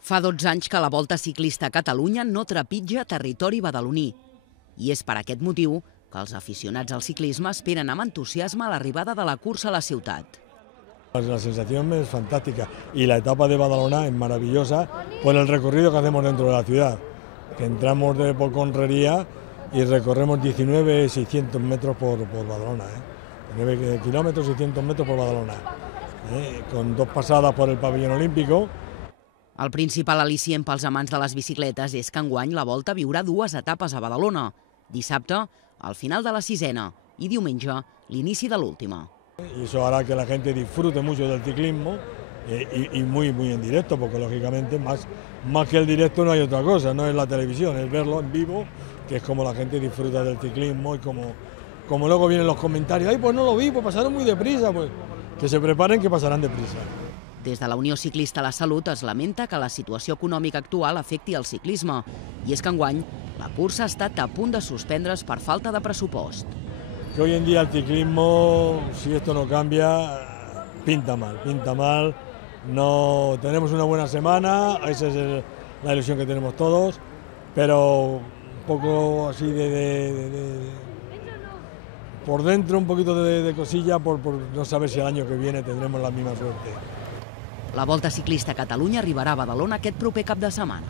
Fa 12 anys que la Volta Ciclista a Catalunya no trepitja territori badaloní. I és per aquest motiu que els aficionats al ciclisme esperen amb entusiasme l'arribada de la cursa a la ciutat. La sensación es fantástica y la etapa de Badalona es maravillosa por el recorrido que hacemos dentro de la ciudad. Que entramos por Conrería y recorremos 19,600 metros por Badalona. 9 kilómetros, 600 metros por Badalona. Con 2 pasadas por el pabellón olímpico. El principal al·licient pels amants de les bicicletes és que enguany la Volta viurà 2 etapes a Badalona. Dissabte, al final de la 6ª, i diumenge, l'inici de l'última. Y eso hará que la gente disfrute mucho del ciclismo y muy en directo, porque lógicamente más que el directo no hay otra cosa, no es la televisión, es verlo en vivo, que es como la gente disfruta del ciclismo y como luego vienen los comentarios, ¡ay, pues no lo vi, pues pasaron muy deprisa! Pues que se preparen, que pasarán deprisa. Des de la Unió Ciclista a la Salut es lamenta que la situació econòmica actual afecti el ciclisme. I és que enguany la cursa ha estat a punt de suspendre's per falta de pressupost. Que hoy en día el ciclismo, si esto no cambia, pinta mal. No tenemos una buena semana, esa es la ilusión que tenemos todos, pero un poco así por dentro, un poquito de cosilla por no saber si el año que viene tendremos la misma suerte. La Volta Ciclista a Catalunya arribarà a Badalona aquest proper cap de setmana.